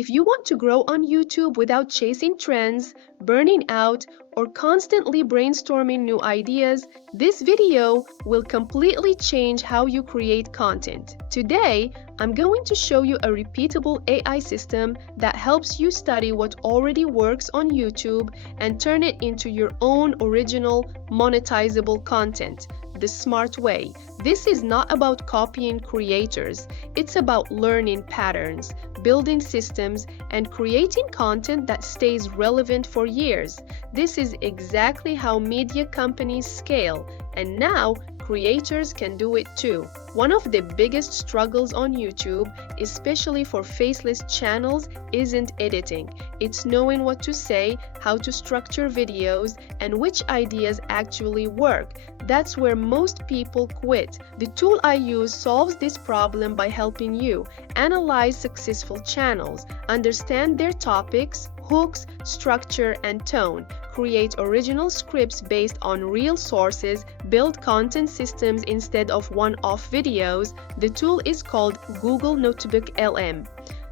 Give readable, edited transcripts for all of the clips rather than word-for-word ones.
If you want to grow on YouTube without chasing trends, burning out, or constantly brainstorming new ideas, this video will completely change how you create content. Today, I'm going to show you a repeatable AI system that helps you study what already works on YouTube and turn it into your own original monetizable content the smart way. This is not about copying creators, it's about learning patterns, building systems, and creating content that stays relevant for years. This is exactly how media companies scale, and now creators can do it too. One of the biggest struggles on YouTube, especially for faceless channels, isn't editing. It's knowing what to say, how to structure videos, and which ideas actually work. That's where most people quit. The tool I use solves this problem by helping you analyze successful channels, understand their topics, hooks, structure, and tone, create original scripts based on real sources, build content systems instead of one-off videos. The tool is called Google NotebookLM.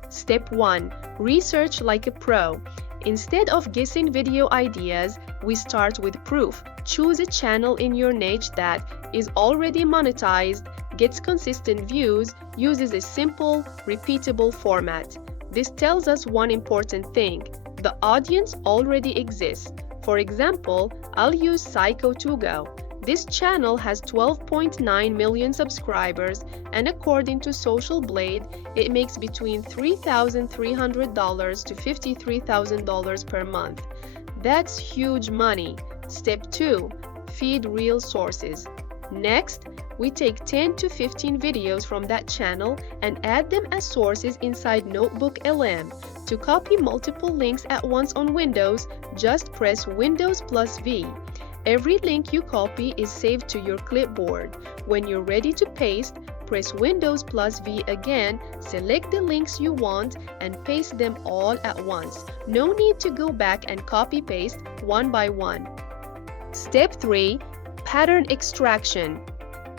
Step 1. Research like a pro. Instead of guessing video ideas, we start with proof. Choose a channel in your niche that is already monetized, gets consistent views, uses a simple, repeatable format. This tells us one important thing: the audience already exists. For example, I'll use Psycho2Go. This channel has 12.9 million subscribers, and according to Social Blade, it makes between $3,300 to $53,000 per month. That's huge money. Step 2. Feed real sources. Next, we take 10 to 15 videos from that channel and add them as sources inside NotebookLM. To copy multiple links at once on Windows, just press Windows plus V. Every link you copy is saved to your clipboard. When you're ready to paste, press Windows plus V again, select the links you want, and paste them all at once. No need to go back and copy-paste one by one. Step 3. Pattern extraction.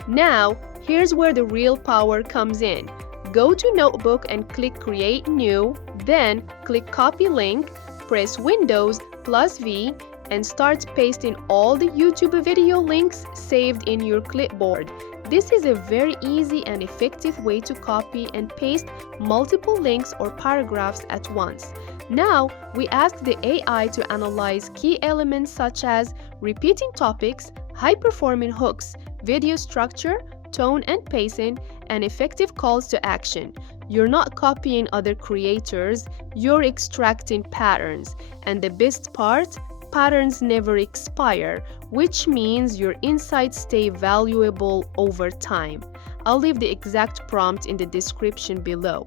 Now, here's where the real power comes in. Go to Notebook and click Create New, then click Copy Link, press Windows plus V, and start pasting all the YouTube video links saved in your clipboard. This is a very easy and effective way to copy and paste multiple links or paragraphs at once. Now, we ask the AI to analyze key elements such as repeating topics, high-performing hooks, video structure, tone and pacing, and effective calls to action. You're not copying other creators, you're extracting patterns. And the best part? Patterns never expire, which means your insights stay valuable over time. I'll leave the exact prompt in the description below.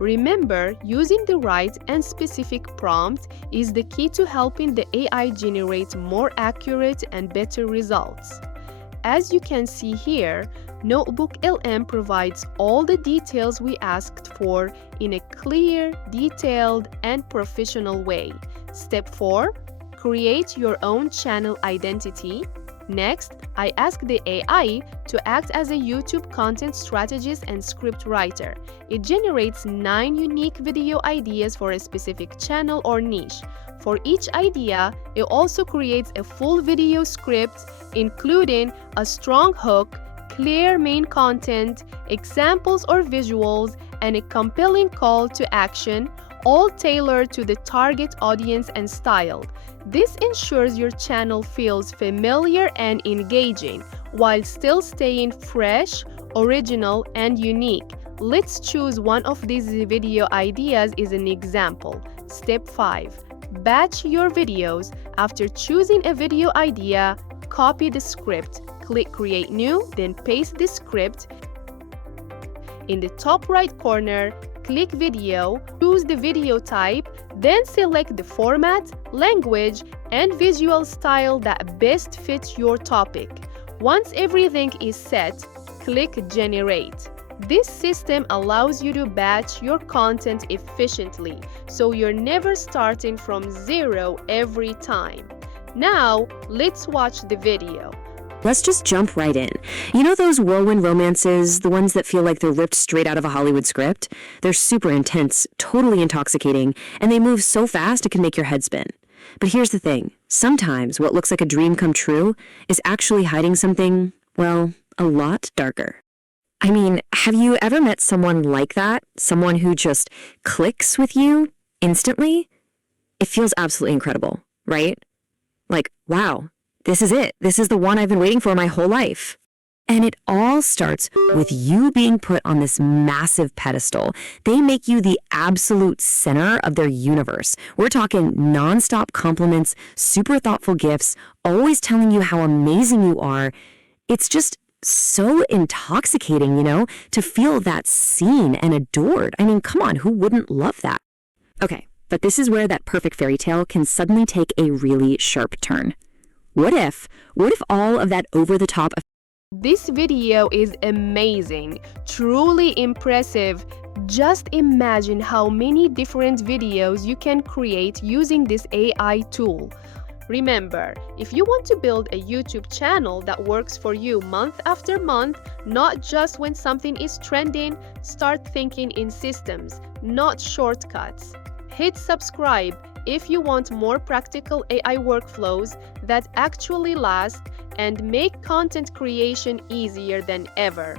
Remember, using the right and specific prompt is the key to helping the AI generate more accurate and better results. As you can see here, NotebookLM provides all the details we asked for in a clear, detailed, and professional way. Step 4. Create your own channel identity. Next, I ask the AI to act as a YouTube content strategist and script writer. It generates 9 unique video ideas for a specific channel or niche. For each idea, it also creates a full video script, including a strong hook, clear main content, examples or visuals, and a compelling call to action, all tailored to the target audience and style. This ensures your channel feels familiar and engaging, while still staying fresh, original, and unique. Let's choose one of these video ideas as an example. Step 5. Batch your videos. After choosing a video idea, copy the script. Click Create New, then paste the script. In the top right corner, click Video, choose the video type, then select the format, language, and visual style that best fits your topic. Once everything is set, click Generate. This system allows you to batch your content efficiently, so you're never starting from zero every time. Now, let's watch the video. Let's just jump right in. You know those whirlwind romances, the ones that feel like they're ripped straight out of a Hollywood script? They're super intense, totally intoxicating, and they move so fast it can make your head spin. But here's the thing. Sometimes what looks like a dream come true is actually hiding something, well, a lot darker. I mean, have you ever met someone like that? Someone who just clicks with you instantly? It feels absolutely incredible, right? Like, wow, this is it. This is the one I've been waiting for my whole life. And it all starts with you being put on this massive pedestal. They make you the absolute center of their universe. We're talking nonstop compliments, super thoughtful gifts, always telling you how amazing you are. It's just so intoxicating, to feel that seen and adored. I mean, come on, who wouldn't love that? Okay, but this is where that perfect fairy tale can suddenly take a really sharp turn. What if all of that over-the-top... This video is amazing, truly impressive. Just imagine how many different videos you can create using this AI tool. Remember, if you want to build a YouTube channel that works for you month after month, not just when something is trending, start thinking in systems, not shortcuts. Hit subscribe if you want more practical AI workflows that actually last and make content creation easier than ever.